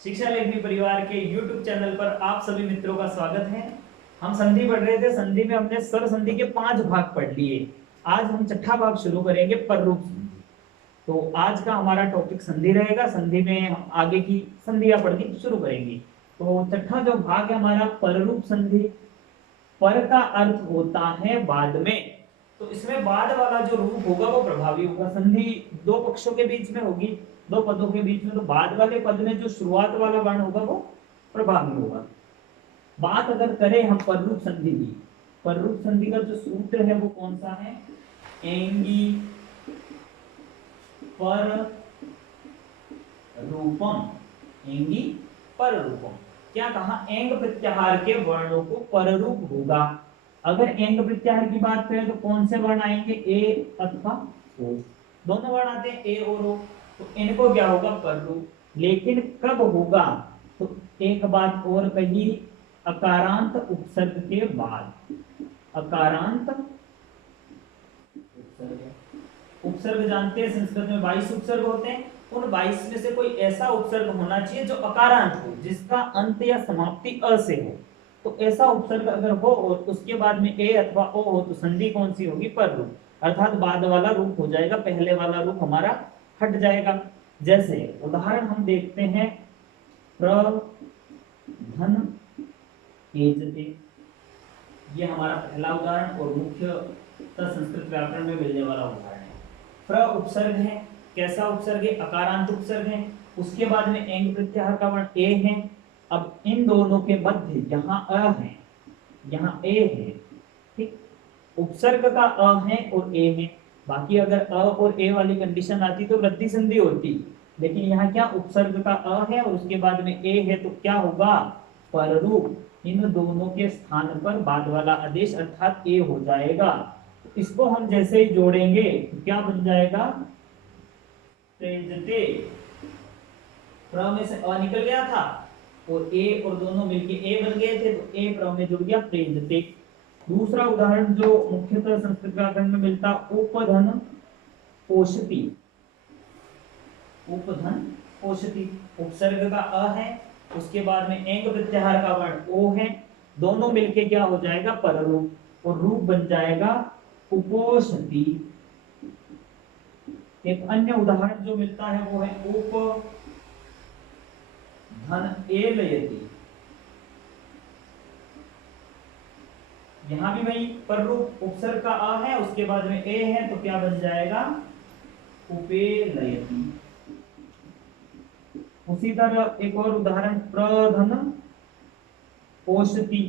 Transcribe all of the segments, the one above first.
शिक्षा लेखनी परिवार के YouTube चैनल पर आप सभी मित्रों का स्वागत है। हम संधि पढ़ रहे थे। संधि में हमने स्वर संधि के 5 भाग पढ़ लिए। आज हम छठा भाग शुरू करेंगे, पररूप संधि। तो आज का हमारा टॉपिक संधि रहेगा। संधि में हम आगे की संधियां पढ़नी शुरू करेंगे। तो छठा जो भाग है हमारा पररूप संधि। पर का अर्थ होता है बाद में, तो इसमें बाद वाला जो रूप होगा वो प्रभावी होगा। संधि दो पक्षों के बीच में होगी, दो पदों के बीच में, तो बाद वाले पद में जो शुरुआत वाला वर्ण होगा वो प्रभावी होगा। बात अगर करें हम पररूप संधि की, पररूप संधि का जो सूत्र है वो कौन सा है? एंगी पर रूपम। एंगी पर रूपम। क्या कहा? एंग प्रत्याहार के वर्णों को पररूप होगा। अगर एंग प्रत्याहार की बात करें तो कौन से वर्ण आएंगे? ए अथवा ओ। दोनों वर्ण आते हैं, ए और ओ, तो इनको क्या होगा? पररूप। लेकिन कब होगा? तो एक बात और कही, अकारांत उपसर्ग के बाद। अकारांत उपसर्ग जानते हैं, संस्कृत में 22 उपसर्ग होते हैं। उन 22 में से कोई ऐसा उपसर्ग होना चाहिए जो अकारांत हो, जिसका अंत या समाप्ति अ से हो। तो ऐसा उपसर्ग अगर हो और उसके बाद में ए अथवा ओ हो तो संधि कौन सी होगी? पररूप। अर्थात बाद वाला रूप हो जाएगा, पहले वाला रूप हमारा हट जाएगा। जैसे उदाहरण हम देखते हैं, प्रधन एजते। ये हमारा पहला उदाहरण और मुख्यतः संस्कृत व्याकरण में मिलने वाला उदाहरण है। प्र उपसर्ग है। कैसा उपसर्ग है? अकारांत उपसर्ग है। उसके बाद में एंग प्रत्याहार का वर्ण ए है। अब इन दोनों के मध्य यहाँ अ है, यहाँ ए है, ठीक। उपसर्ग का अ है और ए है। बाकी अगर अ और ए वाली कंडीशन आती तो वृद्धि संधि होती, लेकिन यहाँ क्या? उपसर्ग का अ है और उसके बाद में ए है, तो क्या होगा? पररूप। इन दोनों के स्थान पर बाद वाला आदेश अर्थात ए हो जाएगा। इसको हम जैसे ही जोड़ेंगे तो क्या बन जाएगा? प्रेजते। प्र में से अ निकल गया था और ए और दोनों मिलके ए बन गए थे, तो ए प्र में जुड़ गया, प्रेजते। दूसरा उदाहरण जो मुख्यतः संस्कृत व्याकरण में मिलता, उपधन पोषति। उपधन पोषति। उपसर्ग का अ है, उसके बाद में एंग प्रत्याहार का वर्ण ओ है, दोनों मिलके क्या हो जाएगा? पररूप। और रूप बन जाएगा उपोषति। एक अन्य उदाहरण जो मिलता है वो है उप धन एलयति। यहां भी वही पररूप, उपसर्ग का आ है, उसके बाद में ए है, तो क्या बन जाएगा? उपेलयति। उसी तरह एक और उदाहरण, प्रधन पोषति।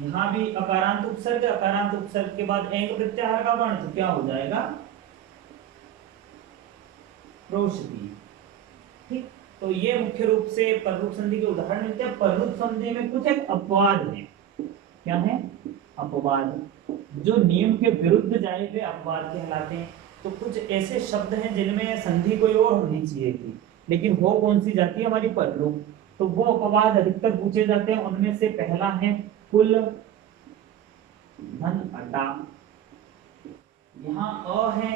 यहां भी अकारांत उपसर्ग, अकारांत उपसर्ग के बाद एंग प्रत्याहार का वर्ण, तो क्या हो जाएगा? प्रोषति। ठीक। तो ये मुख्य रूप से पररूप संधि के उदाहरण मिलते हैं। पररूप संधि में कुछ एक अपवाद है। क्या है? अपवाद। जो नियम के विरुद्ध जाए वे अपवाद कहलाते हैं। तो कुछ ऐसे शब्द हैं जिनमें संधि कोई और होनी चाहिए थी, लेकिन वो कौन सी जाती है? हमारी पररूप। तो वो अपवाद अधिकतर पूछे जाते हैं। उनमें से पहला है कुल धन अटा। यहाँ अ है,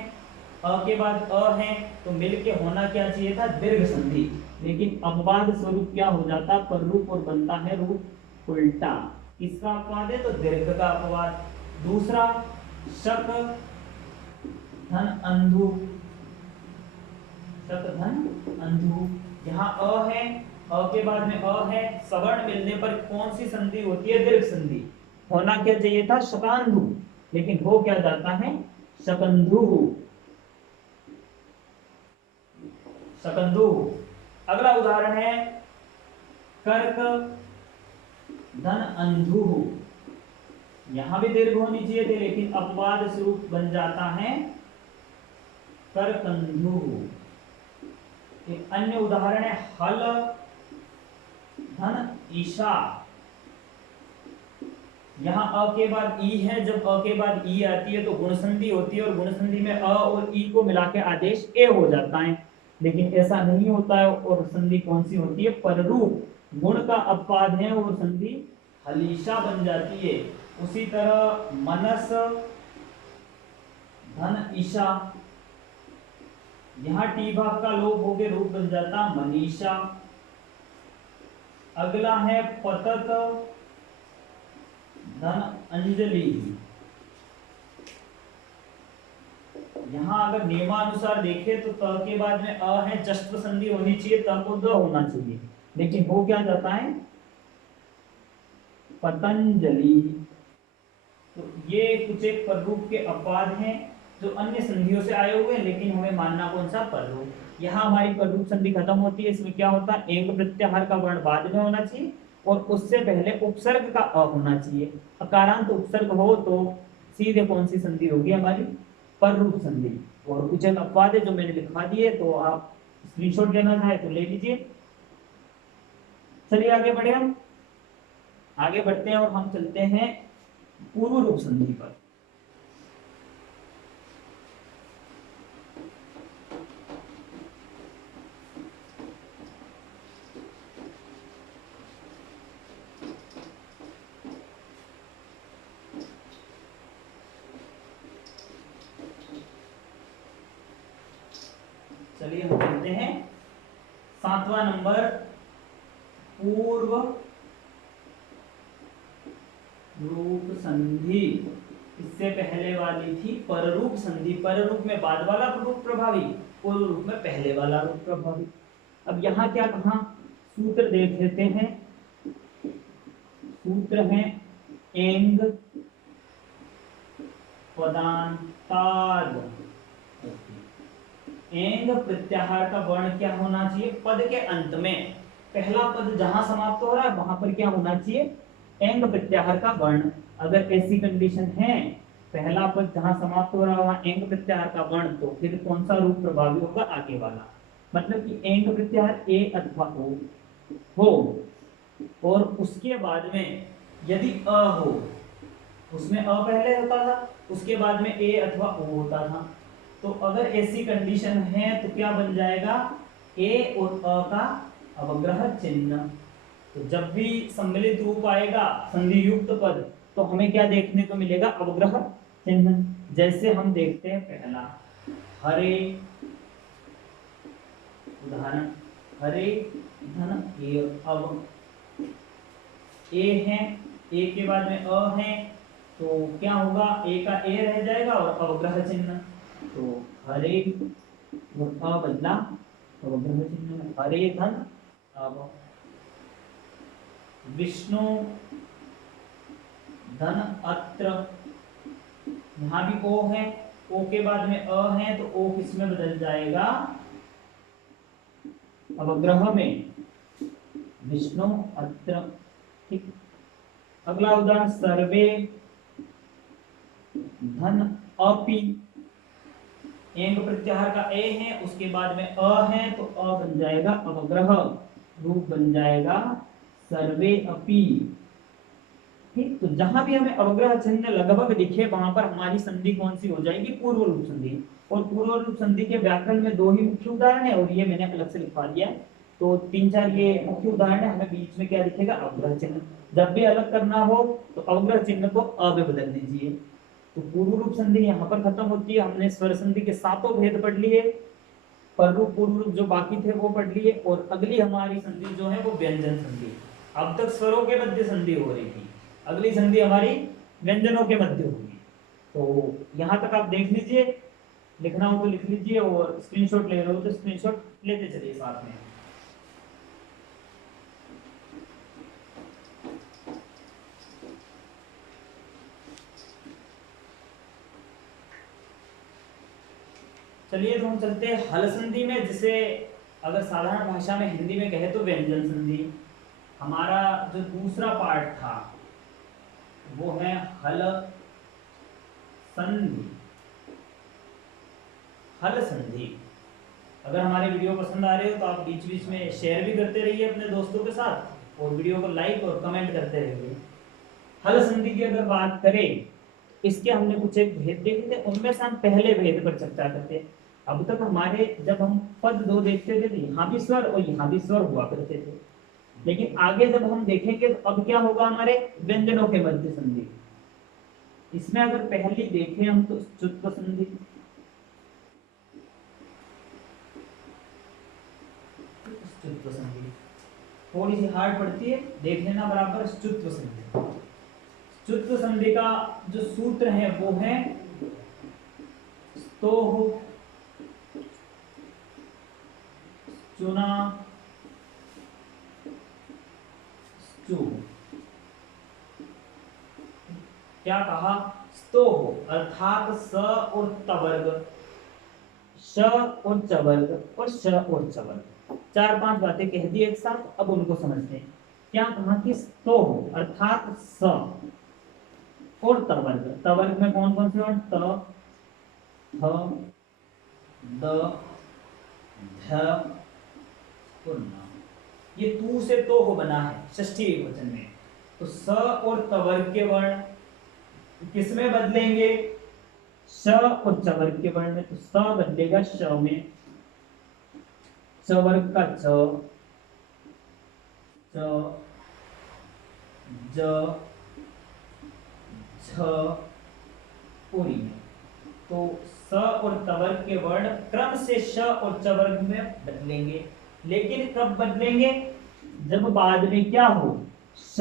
अ के बाद अ है, तो मिलके होना क्या चाहिए था? दीर्घ संधि। लेकिन अपवाद स्वरूप क्या हो जाता? पररूप और बनता है रूप उल्टा। किसका अपवाद है? तो दीर्घ का अपवाद। दूसरा, शक धन अंधु। शक धन अंधु। यहाँ अ है, अ के बाद में अ है, सवर्ण मिलने पर कौन सी संधि होती है? दीर्घ संधि। होना क्या चाहिए था? शकांधु, लेकिन हो क्या जाता है? शकंधु। शकंधु। अगला उदाहरण है कर्क धन अंधु। यहां भी दीर्घ होनी चाहिए थी, लेकिन अपवाद स्वरूप बन जाता है करकंधु। एक अन्य उदाहरण है हल धन ईशा। यहाँ अ के बाद ई है, जब अ के बाद ई आती है तो गुण संधि होती है, और गुण संधि में अ और ई को मिला के आदेश ए हो जाता है। लेकिन ऐसा नहीं होता है, और संधि कौन सी होती है? पररूप। गुण का अपवाद है और संधि हलीशा बन जाती है। उसी तरह मनस धन ईशा। यहाँ टी भाग का लोप होके रूप बन जाता मनीषा। अगला है पतत धन अंजलि। यहाँ अगर नियमानुसार देखें तो त के बाद में अ है, जश्व संधि होनी चाहिए, त को द होना चाहिए, लेकिन हो क्या जाता है पतंजलि। तो ये कुछ एक पररूप के अपवाद हैं जो अन्य संधियों से आए हुए हैं, लेकिन हमें मानना कौन सा पररूप। यहाँ हमारी पररूप संधि खत्म होती है। इसमें क्या होता है, एक प्रत्याहार का वर्ण बाद में होना चाहिए और उससे पहले उपसर्ग का अ होना चाहिए। अकारांत उपसर्ग हो तो सीधे कौन सी संधि होगी हमारी, पररूप संधि। और कुछ एक अपवाद है जो मैंने लिखवा दिए, तो आप स्क्रीनशॉट लेना चाहे तो ले लीजिए। चलिए आगे बढ़े, हम आगे बढ़ते हैं और हम चलते हैं पूर्व रूप संधि पर। चलिए हम चलते हैं 7वां नंबर, पूर्व रूप संधि। इससे पहले वाली थी पररूप संधि। पररूप में बाद वाला रूप प्रभावी, पूर्व रूप में पहले वाला रूप प्रभावी। अब यहाँ क्या कहा, सूत्र देख लेते हैं। सूत्र है एंग पदांताद। एंग प्रत्याहार का वर्ण क्या होना चाहिए, पद के अंत में पहला पद जहां समाप्त हो रहा है वहां पर क्या होना चाहिए, एंग प्रत्याहार का वर्ण। अगर ऐसी कंडीशन है, पहला पद जहां समाप्त हो रहा है वहां एंग प्रत्याहार का वर्ण, तो फिर कौन सा रूप प्रभावी होगा, आगे वाला। मतलब कि एंग प्रत्याहार ए अथवा ओ हो, और उसके बाद में यदि अ हो, उसमें अ पहले होता था, उसके बाद में ए अथवा ओ होता था। तो अगर ऐसी कंडीशन है तो क्या बन जाएगा, ए और अ का अवग्रह चिन्ह। तो जब भी सम्मिलित रूप आएगा संधि युक्त पद, तो हमें क्या देखने को मिलेगा, अवग्रह चिन्ह। जैसे हम देखते हैं पहला हरे, उदाहरण हरे धन ए, अब ए है, ए के बाद में अ है, तो क्या होगा, ए का ए रह जाएगा और अवग्रह चिन्ह। तो हरे और अ बदला, अवग्रह चिन्ह में हरे धन अब, विष्णु धन अत्र। यहां भी ओ है, ओ के बाद में अ है, तो ओ किस में बदल जाएगा, अवग्रह में, विष्णु अत्र। ठीक। अगला उदाहरण सर्वे धन अपि। एंग प्रत्याहार का ए है, उसके बाद में अ है, तो अ बन जाएगा अवग्रह, रूप बन जाएगा सर्वे अपि। ठीक। तो जहां भी हमें अवग्रह चिन्ह लगभग दिखे वहां पर हमारी संधि कौन सी हो जाएगी, पूर्व रूप संधि। और पूर्व रूप संधि के व्याकरण में दो ही मुख्य उदाहरण है, और ये मैंने अलग से लिखवा दिया है। तो 3-4 ये मुख्य उदाहरण है। हमें बीच में क्या दिखेगा, अवग्रह चिन्ह। जब भी अलग करना हो तो अवग्रह चिन्ह को अ में बदल दीजिए। तो पूर्व रूप संधि यहाँ पर खत्म होती है। हमने स्वर संधि के सातों भेद पढ़ लिए, पररूप पूर्व रूप जो बाकी थे वो पढ़ लिए, और अगली हमारी संधि जो है वो व्यंजन संधि। अब तक स्वरों के मध्य संधि हो रही थी, अगली संधि हमारी व्यंजनों के मध्य होगी। तो यहाँ तक आप देख लीजिए, लिखना हो तो लिख लीजिए, और स्क्रीनशॉट ले रहे हो तो स्क्रीनशॉट लेते चलिए साथ में। चलिए तो हम चलते हैं हल संधि में, जिसे अगर साधारण भाषा में हिंदी में कहे तो व्यंजन संधि। हमारा जो दूसरा पार्ट था वो है हल संधि। हल संधि। अगर हमारे वीडियो पसंद आ रहे हो तो आप बीच बीच में शेयर भी करते रहिए अपने दोस्तों के साथ, और वीडियो को लाइक और कमेंट करते रहिए। हल संधि की अगर बात करें, इसके हमने कुछ एक भेद देखे थे, उनमें से हम पहले भेद पर चर्चा करते हैं। अब तक हमारे जब हम पद दो देखते थे तो यहाँ भी स्वर और यहाँ भी स्वर हुआ करते थे, लेकिन आगे जब हम देखेंगे तो अब क्या होगा, हमारे व्यंजनों के मध्य संधि। इसमें अगर पहली देखें हम तो चुत्व संधि, स्तुत्व संधि। थोड़ी सी हार्ड पड़ती है, देख लेना बराबर। स्तुत्व संधि, स्तुत्व संधि का जो सूत्र है वो है स्तोह, चुना, स्तु। क्या कहा? स्तोह अर्थात स और तवर्ग, श और चवर्ग और श और चवर्ग, 4-5 बातें कह दी एक साथ। अब उनको समझते हैं। क्या कहा कि स्तोह अर्थात स और तवर्ग, तवर्ग में कौन कौन से वर्ण? त, थ, द, ध और न। ये तू से तो हो बना है षष्ठी एकवचन में। तो स और तवर्ग के वर्ण किस में बदलेंगे? श और चवर्ग के वर्ण में। तो स बदलेगा श में, चवर्ग का च, च, ज, झ और ई में। तो स और तवर्ग के वर्ण क्रम से श और चवर्ग में बदलेंगे। लेकिन कब बदलेंगे? जब बाद में क्या हो? श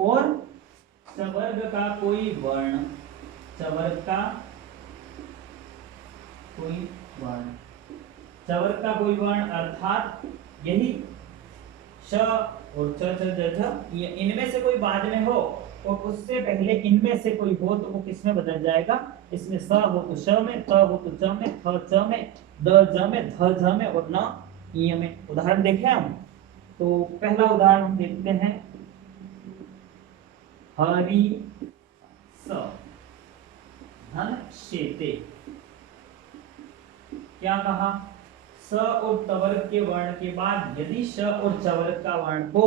और चवर्ग का कोई वर्ण, चवर्ग का कोई वर्ण, चवर्ग का कोई वर्ण अर्थात यही श और च, च, ज, झ, इनमें से कोई बाद में हो और उससे पहले इनमें से कोई हो तो वो किस में बदल जाएगा? इसमें स हो तो श में, त हो तो च में, थ च में, द ज में, ध झ में और न इ में। उदाहरण देखें हम। तो पहला उदाहरण हम देखते हैं। हरि स धन शेते। क्या कहा? स और तवर्ग के वर्ण के बाद यदि श और चवर्ग का वर्ण हो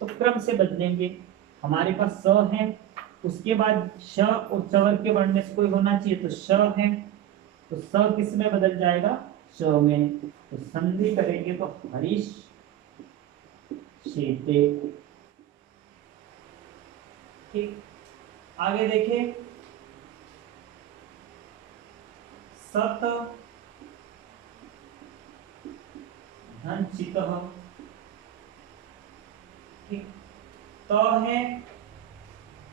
तो क्रम से बदलेंगे। हमारे पास स है, उसके बाद श और चवर्ग के वर्ण में से कोई होना चाहिए, तो श है। तो स किस में बदल जाएगा? श में। तो संधि करेंगे तो हरीश शेते। ठीक, आगे देखें। सत धन चित। ठीक, त है,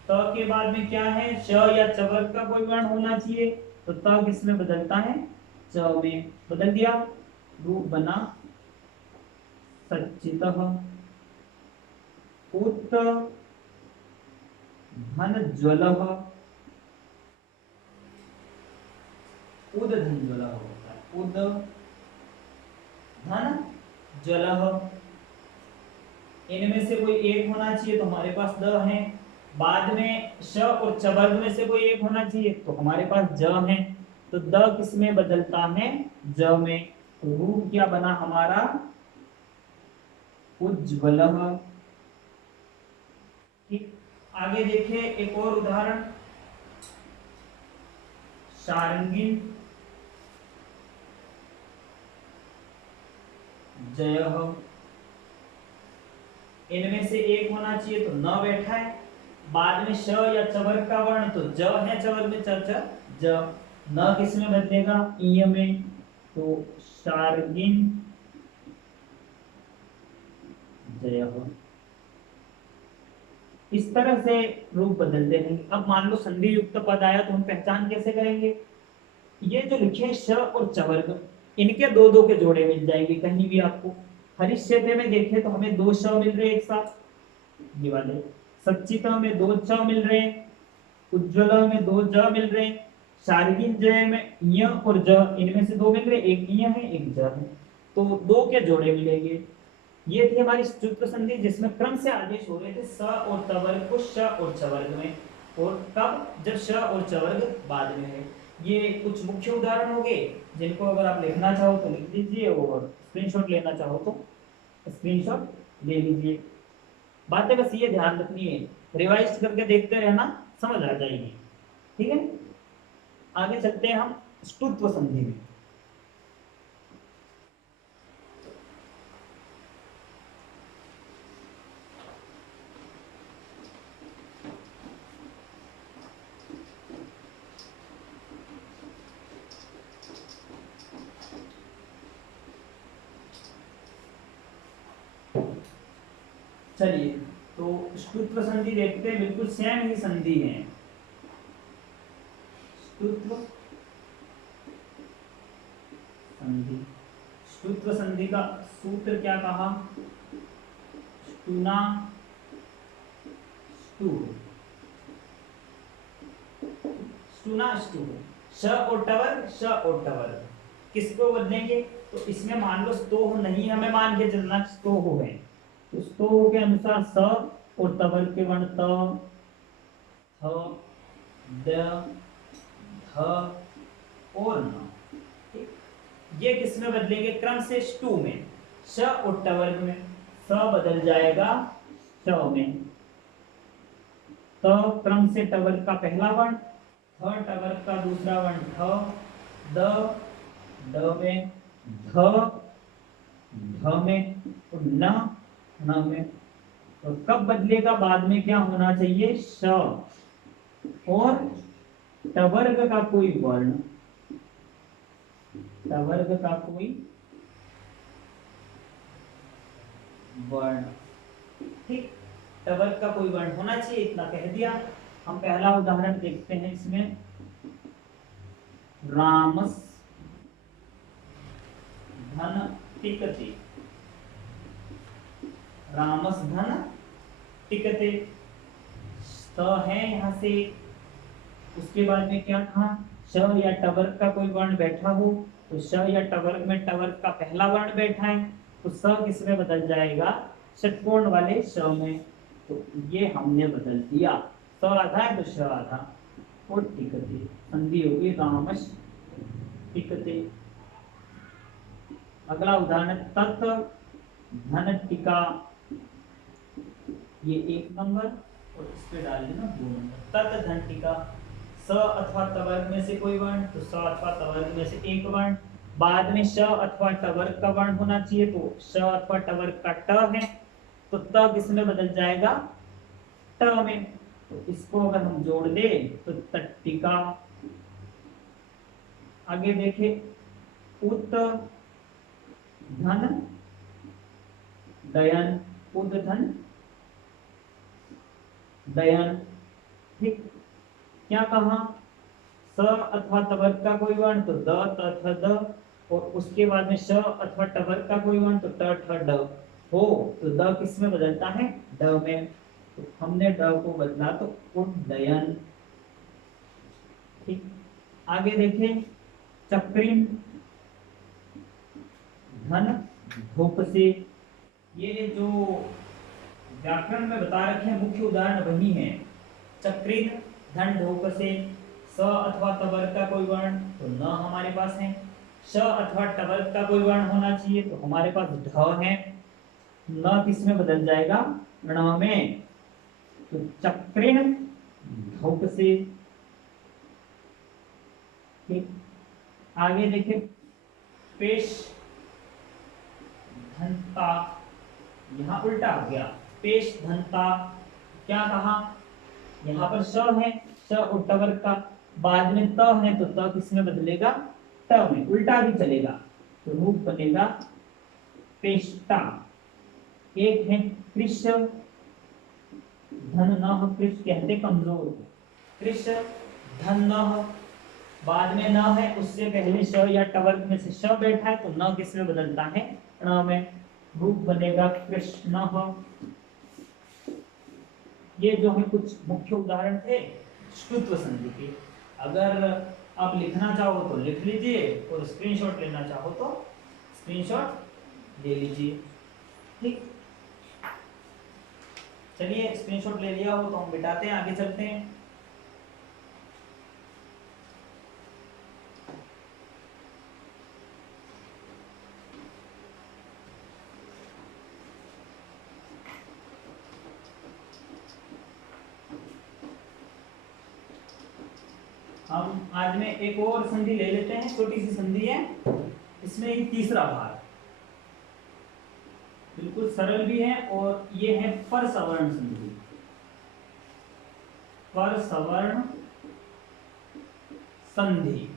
त के बाद में क्या है? श या चवर्ग का कोई वर्ण होना चाहिए। तो त किस में बदलता है? च में। बदल दिया, रूप बना सच्चित। उत धन ज्वल, उद धन ज्वल होता है। उद धन ज्वल, इनमें से कोई एक होना चाहिए तो हमारे पास द है। बाद में श और चवर्ग में से कोई एक होना चाहिए तो हमारे पास ज है। तो द किस में बदलता है? ज में। तो रूप क्या बना हमारा? उज्ज्वल। ठीक, आगे देखिए एक और उदाहरण। शार्ंगिन जय। इनमें से एक होना चाहिए तो न बैठा है। बाद में श या चवर्ग का वर्ण तो ज है, चवर्ग में च, च, ज। न किस में बदलेगा? इ में। तो शार्गिन जय। इस तरह से रूप बदलते हैं। अब मान लो संधि युक्त पद आया तो हम पहचान कैसे करेंगे? ये जो लिखे हैं श और चवर्ग, इनके दो दो के जोड़े मिल जाएंगे कहीं भी आपको। हरिश्चेते में देखें तो हमें 2 श मिल रहे हैं एक साथ, ये वाले। सच्चिता में 2 च मिल रहे हैं, उज्ज्वला में 2 ज मिल रहे हैं, शार्गिन जय में य और ज, इनमें से 2 मिल रहे हैं, एक य है एक ज है। तो 2 के जोड़े मिलेंगे। ये थी हमारी स्तुत्व संधि जिसमें क्रम से आदेश हो रहे थे स और तवर्ग को श और चवर्ग में। और कब? जब श और चवर्ग बाद में है। ये कुछ मुख्य उदाहरण हो गए जिनको अगर आप लिखना चाहो तो लिख लीजिए और स्क्रीनशॉट लेना चाहो तो स्क्रीनशॉट ले लीजिए। बातें बस ये ध्यान रखनी है, रिवाइज करके देखते रहना, समझ आ जाएगी। ठीक है, आगे चलते हैं हम स्तुत्व संधि में। चलिए तो स्तुत्व संधि देखते हैं, बिल्कुल सेम ही संधि है। स्तुत्व संधि, स्तुत्व संधि का सूत्र क्या कहा? स्तुना स्तु, स्तुना स्तु, श और टवर, श और टवर किसको बदलेंगे? तो इसमें मान लो स्तोह नहीं, हमें मान के चलना स्तोह है, तो स्तोह के अनुसार स और तवर के वर्ण त, थ, द, ध और न। ठीक, ये किस में बदलेंगे? क्रम से स्तु में। श और टवर्ग में स बदल जाएगा श में, त क्रम से टवर्ग का पहला वर्ण, थ टवर्ग का दूसरा वर्ण ठ, द ड में, ध ध में, और न में। तो कब बदलेगा? बाद में क्या होना चाहिए? श और टवर्ग का कोई वर्ण, टवर्ग का कोई वर्ण। ठीक, टवर्ग का कोई वर्ण होना चाहिए, इतना कह दिया। हम पहला उदाहरण देखते हैं इसमें, रामस धन टिकते, रामस धन टिकते, स है यहां से, उसके बाद में क्या था? श या टवर्ग का कोई वर्ण बैठा हो, तो श या टवर्ग में टवर्ग का पहला वर्ण बैठा है, तो स किस में बदल जाएगा? षटकोण वाले श में। तो ये हमने बदल दिया, स आधा है तो श आधा, और टिकते संधि होगी रामस टिकते। अगला उदाहरण, तत् धन टिका, ये 1 नंबर और इस पे डाल देना 2 नंबर। तत् धन टिका, स अथवा तवर्ग में से कोई वर्ण, तो स अथवा तवर्ग में से एक वर्ण, बाद में श अथवा टवर्ग का वर्ण होना चाहिए, तो श अथवा टवर्ग का ट है, तो त किस में बदल जाएगा? ट में। तो इसको अगर हम जोड़ दे तो तट्टिका। आगे देखे, उत धन दयन, उद धन दयन। ठीक, क्या कहा? स अथवा तवर्ग का कोई वर्ण, तो द त थ द, और उसके बाद में श अथवा टवर्ग का कोई वर्ण, तो ट ठ ड हो, तो द किस में बदलता है? ड में। तो हमने ड को बदला तो उड्डयन। ठीक, आगे देखें, चक्रिन धन धूप से, ये जो व्याकरण में बता रखे हैं मुख्य उदाहरण वही हैं। चक्रिन धन ढोक से, स अथवा तवर्ग का कोई वर्ण, तो न हमारे पास है, श अथवा टवर्ग का कोई वर्ण होना चाहिए, तो हमारे पास ढ है, न किस में बदल जाएगा? ण में। तो चक्रिन ढोक से। ठीक, आगे देखें, पेश धनता, यहाँ उल्टा हो गया, पेश धनता। क्या कहा? यहाँ पर श है, श और टवर्ग का, बाद में त है, तो त किस में बदलेगा? ट में। उल्टा भी चलेगा, तो रूप बनेगा पेष्टा। एक है कृष धन न, कृष कहते कमजोर को, कृष धन न, बाद में न है, उससे पहले श या टवर्ग में से श बैठा है, तो न किस में बदलता है? ण में। रूप बनेगा कृष्ण। ये जो है कुछ मुख्य उदाहरण थे स्तुत्व संधि के। अगर आप लिखना चाहो तो लिख लीजिए, और स्क्रीनशॉट लेना चाहो तो स्क्रीनशॉट ले लीजिए। ठीक, चलिए स्क्रीनशॉट ले लिया हो तो हम मिटाते हैं, आगे चलते हैं। हम आज में एक और संधि ले लेते हैं, छोटी सी संधि है, इसमें ये तीसरा भाग, बिल्कुल सरल भी है, और ये है परसवर्ण संधि। परसवर्ण संधि,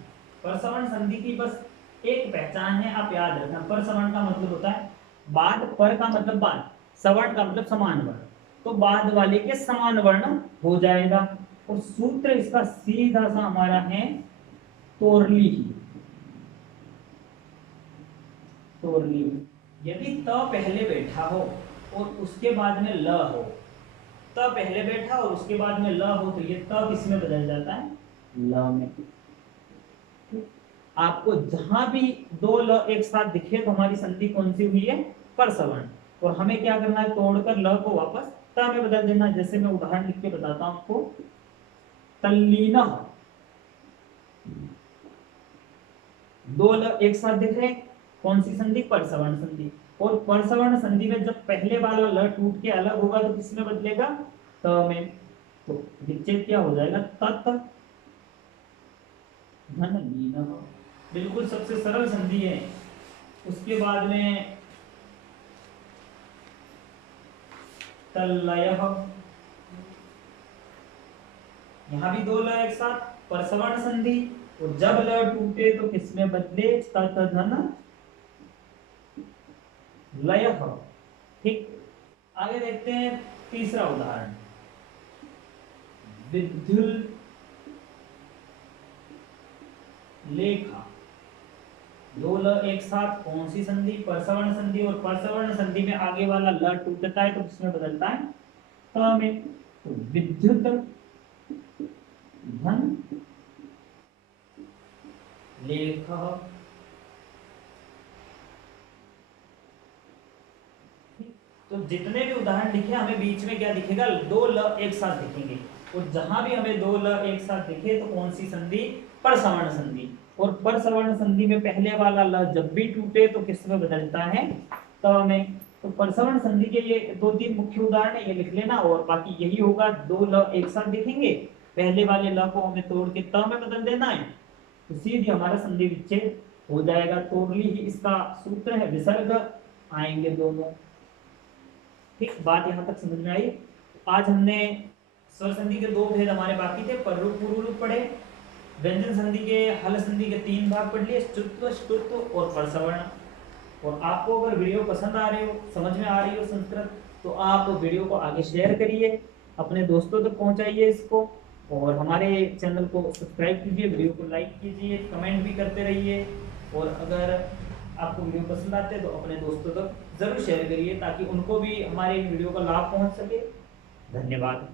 परसवर्ण संधि की बस एक पहचान है, आप याद रखना। परसवर्ण का मतलब होता है बाद, पर का मतलब बाद, सवर्ण का मतलब समान वर्ण, तो बाद वाले के समान वर्ण हो जाएगा। और सूत्र इसका सीधा सा हमारा है तोरली ही, तोरली। यदि त पहले बैठा हो और उसके बाद में ल हो, त पहले बैठा और उसके बाद में ल हो, तो ये त किस में बदल जाता है, ल में। आपको जहां भी दो ल एक साथ दिखे तो हमारी संधि कौन सी हुई है, परसवर्ण। और हमें क्या करना है, तोड़कर ल को वापस त में बदल देना। जैसे मैं उदाहरण लिख के बताता हूं आपको, तल्लीन, दो ल एक साथ दिख रहे, कौन सी संधि, परसवर्ण संधि। और परसवर्ण संधि में जब पहले वाला ल टूट के अलग होगा तो किस में बदलेगा, त में। तो विच्छेद क्या हो जाएगा, तत् धन लीन। बिल्कुल सबसे सरल संधि है। उसके बाद में तल्लयः, यहां भी दो ल एक साथ, परसवर्ण संधि। और जब ल टूटे तो किसमें बदले, तत् धन लयः। ठीक, आगे देखते हैं तीसरा उदाहरण, विद्युल लेखा। दो ल एक साथ, कौन सी संधि, परसवर्ण संधि। और परसवर्ण संधि में आगे वाला ल टूटता है तो किसमें बदलता है, त में। तो विद्युत धन लेख। तो जितने भी उदाहरण लिखे हमें बीच में क्या दिखेगा, दो ल एक साथ दिखेंगे। और जहां भी हमें दो ल एक साथ दिखे तो कौन सी संधि, परसवर्ण संधि। और परसवर्ण संधि में पहले वाला ल जब भी टूटे तो किस में बदलता है, त में। तो परसवर्ण संधि के ये दो तीन मुख्य उदाहरण है, ये लिख लेना। और बाकी यही होगा, दो ल एक साथ दिखेंगे, पहले वाले ल को हमें तोड़ के त में बदल देना है, तो सीधे हमारा संधि विच्छेद हो जाएगा। तोड़ली ही इसका सूत्र है, विसर्ग आएंगे दोनों। ठीक, बात यहाँ तक समझ में आई। आज हमने स्वर संधि के दो भेद हमारे बाकी थे, पर रूप पूर्व रूप पढ़े, व्यंजन संधि के हल संधि के तीन भाग पढ़ लिए, ष्टुत्व, ष्टुत्व और परसवर्ण। और आपको अगर वीडियो पसंद आ रहे हो, समझ में आ रही हो संस्कृत, तो आप वीडियो को आगे शेयर करिए, अपने दोस्तों तक पहुंचाइए इसको। और हमारे चैनल को सब्सक्राइब कीजिए, वीडियो को लाइक कीजिए, कमेंट भी करते रहिए। और अगर आपको वीडियो पसंद आते हैं तो अपने दोस्तों तक जरूर शेयर करिए, ताकि उनको भी हमारे वीडियो का लाभ पहुंच सके। धन्यवाद।